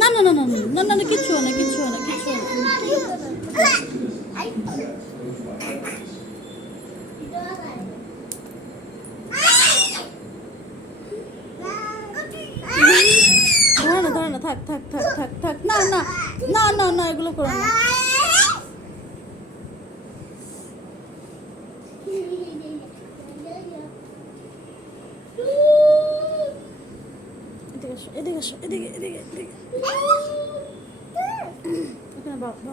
না না না না না না না, কিচ্ছু হয় না, কিচ্ছু হয় না, কিচ্ছু হয় না। ধরে না, ধরে না, থাক থাক থাক থাক থাক, না না না না না, এগুলো করো না। এদিকে আসো, এদিকে আসো, এদিকে এদিকে এদিকে। এখানে বাবা।